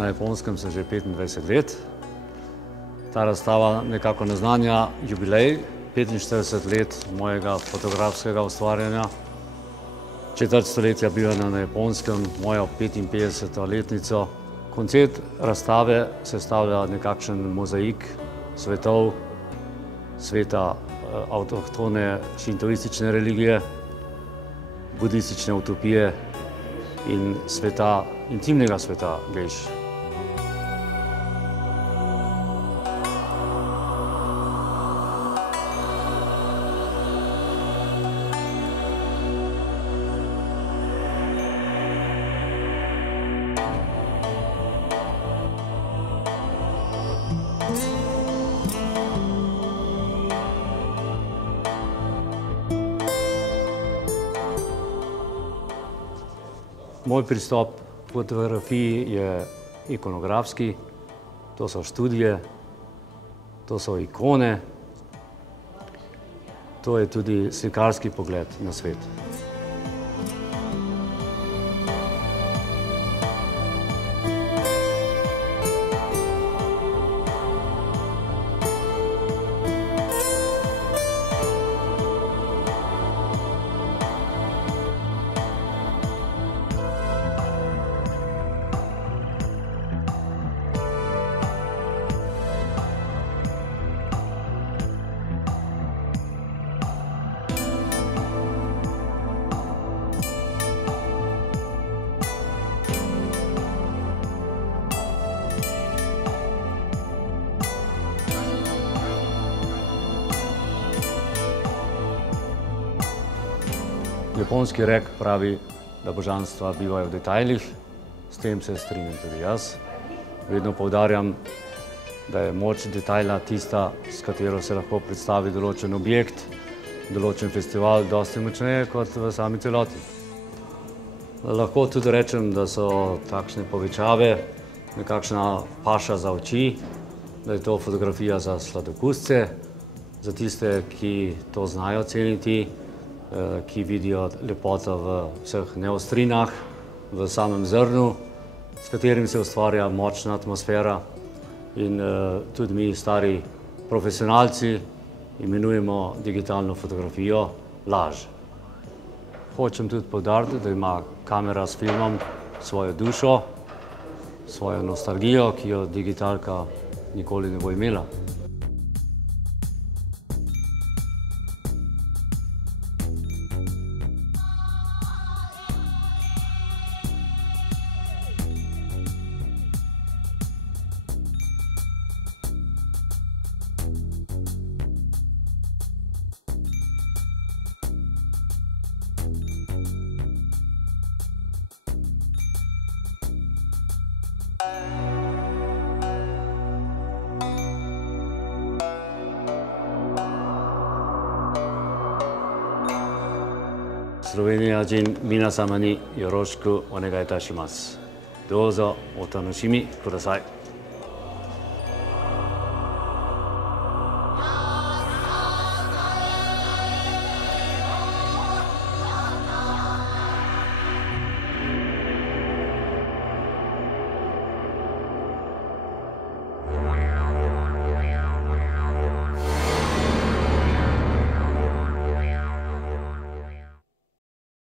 Na Japonskem sem že 25 let. Ta razstava nekako naznanja jubilej 45 let mojega fotografskega ustvarjanja. Četrt stoletja bivanja na Japonskem, mojo 55. letnico. Koncept razstave sestavlja nekakšen mozaik svetov, sveta avtohtone šintoistične religije, budistične utopije in sveta, intimnega sveta gejš. Moj pristop k fotografiji je ikonografski, to so študije, to so ikone, to je tudi slikarski pogled na svet. Japonski rek pravi, da božanstva bivajo v detajlih, s tem se strinjam tudi jaz. Vedno poudarjam, da je moč detajla tista, s katero se lahko predstavi določen objekt, določen festival, dosti močneje kot v sami celoti. Lahko tudi rečem, da so takšne povečave nekakšna paša za oči, da je to fotografija za sladokusce, za tiste, ki to znajo ceniti, ki vidijo lepoto v vseh neostrinah, v samem zrnu, s katerim se ustvarja močna atmosfera in tudi mi, stari profesionalci, imenujemo digitalno fotografijo laž. Hočem tudi poudariti, da ima kamera s filmom svojo dušo, svojo nostalgijo, ki jo digitalka nikoli ne bo imela. Slovenija人皆様によろしくお願いいたします。どうぞお楽しみください。